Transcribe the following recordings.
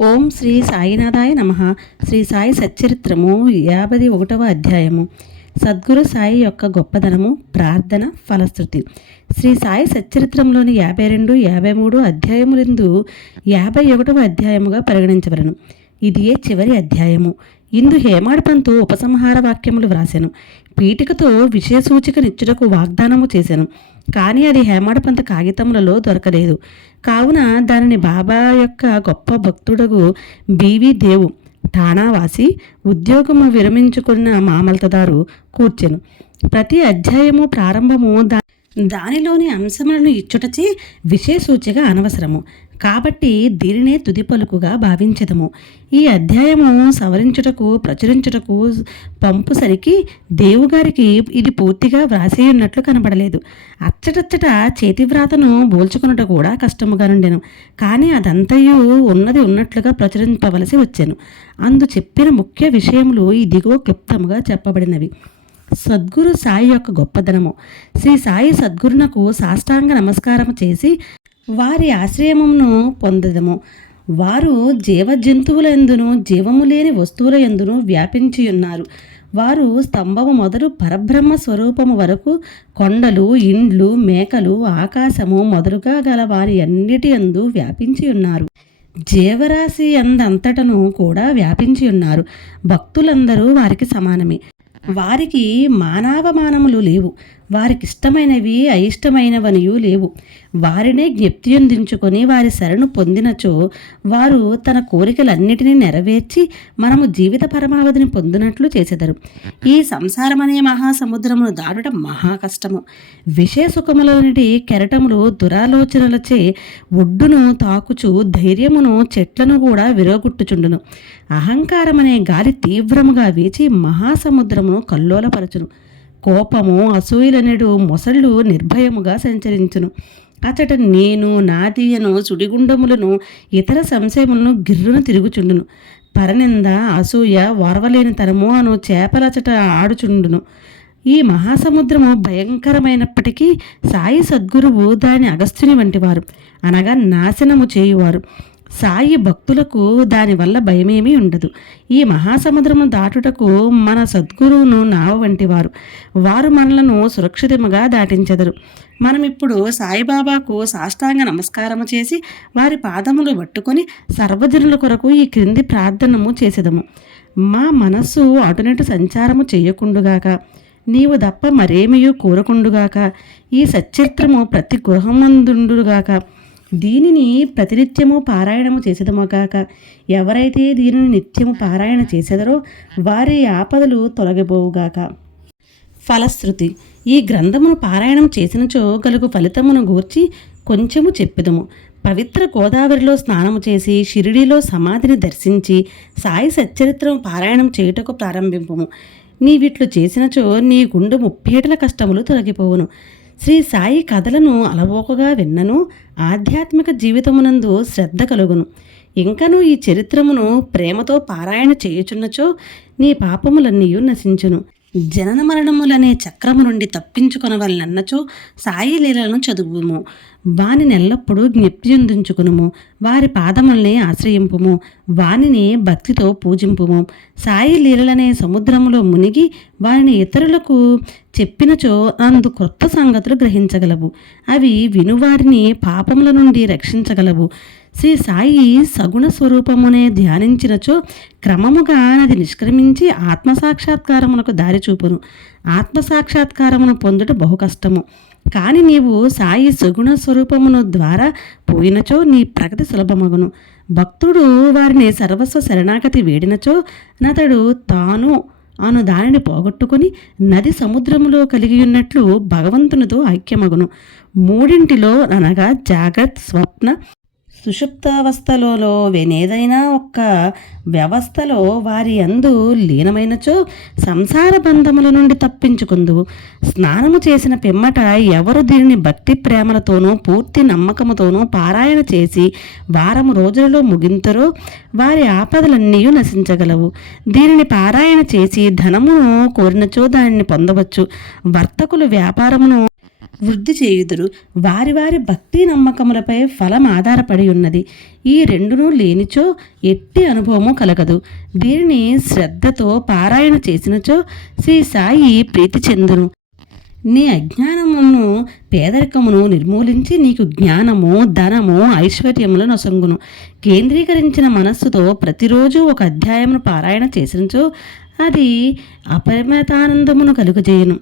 ఓం శ్రీ సాయినాథాయ నమ. శ్రీ సాయి సచ్చరిత్రము యాభై ఒకటవ అధ్యాయము. సద్గురు సాయి యొక్క గొప్పదనము ప్రార్థన ఫలశ్రుతి. శ్రీ సాయి సచ్చరిత్రంలోని యాభై రెండు యాభై మూడు అధ్యాయములందు యాభై ఒకటవ అధ్యాయముగా పరిగణించవలను ఇదియే చివరి అధ్యాయము. ఇందు హేమాడపంతు ఉపసంహార వాక్యములు వ్రాశాను పీఠికతో విషయ నిచ్చుటకు వాగ్దానము చేశాను కానీ అది హేమాడపంత కాగితములలో దొరకలేదు. కావున దానిని బాబా యొక్క గొప్ప భక్తుడగు బీవి దేవు ఠాణావాసి ఉద్యోగము విరమించుకున్న మామల్తదారు కూర్చెను. ప్రతి అధ్యాయము ప్రారంభము దా దానిలోని అంశములను ఇచ్చుటచే విషయసూచిక అనవసరము. కాబట్టి దీనినే తుది పలుకుగా భావించదము. ఈ అధ్యాయము సవరించుటకు ప్రచురించుటకు పంపు సరికి దేవుగారికి ఇది పూర్తిగా వ్రాసి ఉన్నట్లు కనబడలేదు. అచ్చటచ్చట చేతివ్రాతను బోల్చుకున్నట కూడా కష్టముగా నుండెను. కానీ అదంతయు ఉన్నది ఉన్నట్లుగా ప్రచురింపవలసి వచ్చాను. అందు చెప్పిన ముఖ్య విషయములు ఇదిగో క్లుప్తముగా చెప్పబడినవి. సద్గురు సాయి యొక్క గొప్పదనము. శ్రీ సాయి సద్గురునకు సాష్టాంగ నమస్కారం చేసి వారి ఆశ్రయమును పొందదము. వారు జీవ జంతువుల ఎందును జీవము లేని వస్తువుల ఎందును వ్యాపించి ఉన్నారు వారు స్తంభము మొదలు పరబ్రహ్మ స్వరూపము వరకు కొండలు ఇండ్లు మేకలు ఆకాశము మొదలుగా గల వారి అన్నిటి అందు వ్యాపించి ఉన్నారు జీవరాశి అందంతటను కూడా వ్యాపించి ఉన్నారు భక్తులందరూ వారికి సమానమే. వారికి మానవమానములు లేవు. వారికి ఇష్టమైనవి అయిష్టమైనవనియు లేవు. వారినే జ్ఞప్తియందించుకొని వారి శరణు పొందినచో వారు తన కోరికలన్నిటినీ నెరవేర్చి మనము జీవిత పరమావధిని పొందినట్లు చేసేదరు. ఈ సంసారమనే మహాసముద్రమును దాటడం మహా కష్టము విషయ సుఖములన్నిటి కెరటములు దురాలోచనలచే ఒడ్డును తాకుచు ధైర్యమును చెట్లను కూడా విరగొట్టుచుండును. అహంకారమనే గాలి తీవ్రముగా వీచి మహాసముద్రమును కల్లోలపరచును. కోపము అసూయలనేడు మొసళ్ళు నిర్భయముగా సంచరించును. అచట నేను నాదీయను సుడిగుండములను ఇతర సంశయములను గిర్రున తిరుగుచుండును. పరనింద అసూయ వారవలేనితనము అను చేపలచట ఆడుచుండును. ఈ మహాసముద్రము భయంకరమైనప్పటికీ సాయి సద్గురువు దాని అగస్త్యుని వంటివారు. అనగా నాశనము చేయువారు. సాయి భక్తులకు దానివల్ల భయమేమీ ఉండదు. ఈ మహాసముద్రము దాటుటకు మన సద్గురువును నావ వంటివారు వారు. మనలను సురక్షితముగా దాటించెదరు. మనం ఇప్పుడు సాయిబాబాకు సాష్టాంగ నమస్కారము చేసి వారి పాదములు పట్టుకొని సర్వజనుల కొరకు ఈ క్రింది ప్రార్థనము చేసేదము. మా మనస్సు అటునటు సంచారము చేయకుండుగాక నీవు దప్ప మరేమియూ కోరకుండుగాక ఈ సచ్చిత్రము ప్రతి గృహమందుండుగాక దీనిని ప్రతినిత్యము పారాయణము చేసేదమో కాక? ఎవరైతే దీనిని నిత్యము పారాయణ చేసేదరో వారి ఆపదలు తొలగిపోవుగాక ఫలశ్రుతి ఈ గ్రంథమును పారాయణం చేసినచో గలుగు ఫలితమును గూర్చి కొంచెము చెప్పెదము. పవిత్ర గోదావరిలో స్నానము చేసి షిరిడిలో సమాధిని దర్శించి సాయి సచ్చరిత్రం పారాయణం చేయుటకు ప్రారంభింపము. నీవిట్లు చేసినచో నీ గుండె ముప్పేటల కష్టములు తొలగిపోవును. శ్రీ సాయి కథలను అలవోకగా విన్నను ఆధ్యాత్మిక జీవితమునందు శ్రద్ధ కలుగును. ఇంకను ఈ చరిత్రమును ప్రేమతో పారాయణ చేయుచున్నచో నీ పాపములన్నీయు నశించును. జనన మరణములనే చక్రము నుండి తప్పించుకొనవలనన్నచో సాయి లీలను చదువుము. వానిని ఎల్లప్పుడూ జ్ఞప్తించుకునుము వారి పాదముల్ని ఆశ్రయింపుము. వానిని భక్తితో పూజింపుము. సాయి లీలలనే సముద్రములో మునిగి వారిని ఇతరులకు చెప్పినచో అందు క్రొత్త సంగతులు గ్రహించగలవు. అవి వినువారిని పాపముల నుండి రక్షించగలవు. శ్రీ సాయి సగుణ స్వరూపమునే ధ్యానించినచో క్రమముగా అది నిష్క్రమించి ఆత్మసాక్షాత్కారమునకు దారి చూపును. ఆత్మసాక్షాత్కారమును పొందుట బహు కష్టము. కానీ నీవు సాయి సుగుణ స్వరూపమును ద్వారా పోయినచో నీ ప్రగతి సులభమగును. భక్తుడు వారిని సర్వస్వ శరణాగతి వేడినచో నతడు తాను అను దానిని పోగొట్టుకుని నది సముద్రములో కలిగి ఉన్నట్లు భగవంతునితో ఐక్యమగును. మూడింటిలో అనగా జాగ్రత్త స్వప్న సుషుప్తావస్థలో వినేదైనా ఒక్క వ్యవస్థలో వారి అందు లీనమైనచో సంసార బంధముల నుండి తప్పించుకుందువు స్నానము చేసిన పిమ్మట ఎవరు దీనిని భక్తి ప్రేమలతోనూ పూర్తి నమ్మకముతోనూ పారాయణ చేసి వారము రోజులలో ముగింతరో వారి ఆపదలన్నీ నశించగలవు. దీనిని పారాయణ చేసి ధనమును కోరినచో దానిని పొందవచ్చు. వర్తకులు వ్యాపారమును వృద్ధి చేయుదురు. వారి వారి భక్తి నమ్మకములపై ఫలం ఆధారపడి ఉన్నది. ఈ రెండును లేనిచో ఎట్టి అనుభవము కలగదు. దీనిని శ్రద్ధతో పారాయణ చేసినచో శ్రీ సాయి ప్రీతి చెందును. నీ అజ్ఞానమును పేదరికమును నిర్మూలించి నీకు జ్ఞానము ధనము ఐశ్వర్యములు నొసంగును. కేంద్రీకరించిన మనస్సుతో ప్రతిరోజు ఒక అధ్యాయమును పారాయణ చేసినచో అది అపరిమితానందమును కలుగజేయును.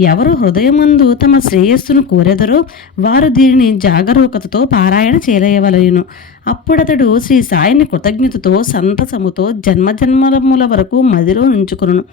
ఎవరు హృదయమందు తమ శ్రేయస్సును కోరెదరో వారు దీనిని జాగరూకతతో పారాయణ చేయలేవలయును అప్పుడతడు శ్రీ సాయిని కృతజ్ఞతతో సంతసముతో జన్మజన్మలముల వరకు మదిలో నుంచుకును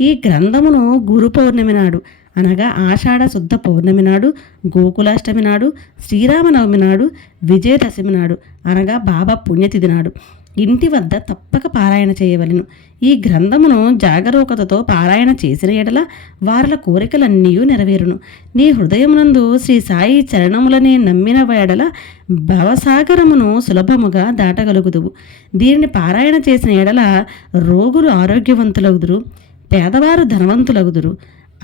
ఈ గ్రంథమును గురు పౌర్ణమి నాడు అనగా ఆషాఢ శుద్ధ పౌర్ణమి నాడు గోకులాష్టమి నాడు శ్రీరామనవమి నాడు విజయదశమి నాడు అనగా బాబా పుణ్యతిథి నాడు. ఇంటి వద్ద తప్పక పారాయణ చేయవలెను. ఈ గ్రంథమును జాగరూకతతో పారాయణ చేసిన ఎడల వారిల కోరికలన్నీ నెరవేరును. నీ హృదయమునందు శ్రీ సాయి చరణములనే నమ్మిన ఎడల భవసాగరమును సులభముగా దాటగలుగుదువు. దీనిని పారాయణ చేసిన ఎడల రోగులు ఆరోగ్యవంతులగుదురు పేదవారు ధనవంతులగుదురు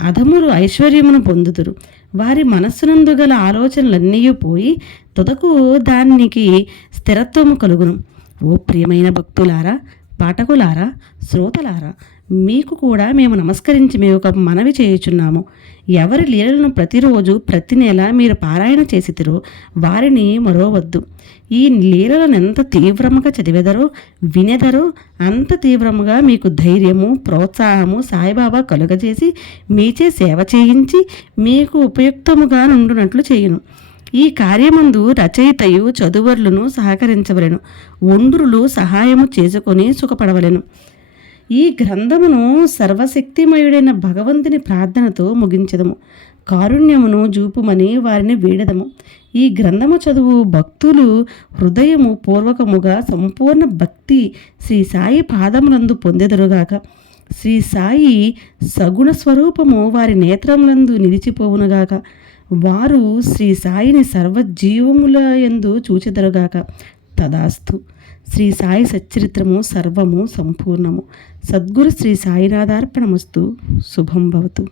అధములు ఐశ్వర్యమును పొందుదురు. వారి మనస్సునందు గల ఆలోచనలన్నీ పోయి తుదకు దానికి స్థిరత్వము కలుగును. ఓ ప్రియమైన భక్తులారా పాఠకులారా శ్రోతలారా మీకు కూడా మేము నమస్కరించి మేము ఒక మనవి చేయుచున్నాము. ఎవరి లీలలను ప్రతిరోజు ప్రతి నెల మీరు పారాయణ చేసితిరో వారిని మరోవద్దు ఈ లీలలను ఎంత తీవ్రముగా చదివెదరో వినెదరో అంత తీవ్రముగా మీకు ధైర్యము ప్రోత్సాహము సాయిబాబా కలుగజేసి మీచే సేవ చేయించి మీకు ఉపయుక్తముగా నుండునట్లు చేయును. ఈ కార్యమందు రచయితయు చదువర్లను సహకరించవలెను. ఒండ్రులు సహాయము చేసుకొని సుఖపడవలెను. ఈ గ్రంథమును సర్వశక్తిమయుడైన భగవంతుని ప్రార్థనతో ముగించదము. కారుణ్యమును జూపుమని వారిని వీడదము. ఈ గ్రంథము చదువు భక్తులు హృదయము పూర్వకముగా సంపూర్ణ భక్తి శ్రీ సాయి పాదములందు పొందెదరుగాక. శ్రీ సాయి సగుణ స్వరూపము వారి నేత్రములందు నిలిచిపోవునుగాక. వారు శ్రీ సాయిని సర్వజీవముల ఎందు చూచెదరుగాక. తదాస్తు. శ్రీ సాయి సచ్చరిత్రము సర్వము సంపూర్ణము. సద్గురు శ్రీ సాయినాథార్పణమస్తు. శుభం భవతు.